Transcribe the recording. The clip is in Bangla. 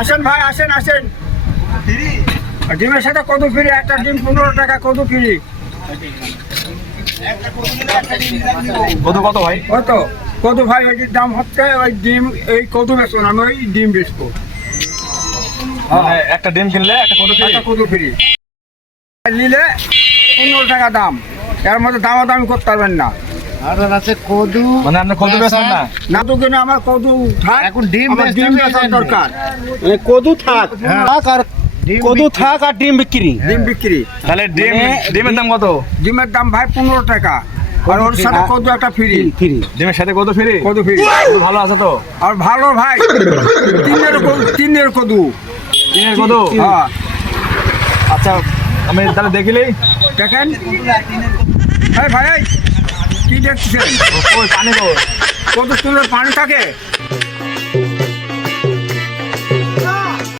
আসেন ভাই, আসেন আসেন। ডিমের সাথে কদু ফ্রি, একটা ডিম 15 টাকা, কদু ফ্রি। কত কত ভাই? কত কদু ভাই? ওইটির দাম হচ্ছে ওই ডিম, এই কদু বেচবো না, আমি ওই ডিম বেচবো। মানে একটা ডিম কিনলে একটা কত ফ্রি? একটা কদু ফ্রি নিলে 15 টাকা দাম। এর মধ্যে দামাদামি করতে পারবেন না। আর আছে কদু, মানে আপনি কত বেচবেন না? না তো কিনে আমার কদু থাক, এখন ডিম আমার ডিম বেচতে বেচার হবে। দরকার। কদু থাক, আর ডিম কদু থাক আর ডিম বিক্রি। ডিম বিক্রি। তাহলে ডিমের দাম কত? ডিমের দাম ভাই 15 টাকা, আর ওর সাথে কদু একটা ফ্রি। ফ্রি। ডিমের সাথে কত ফ্রি? কদু ফ্রি। কত ভালো আছে তো? আর ভালো ভাই, তিনের কদু। ডিমের কত? হ্যাঁ আচ্ছা আমি তাহলে দেখিলেই দেখেন। এই ভাই, এই কি দেখছেন? ওই পানি তো কদু তুলে পানি থাকে।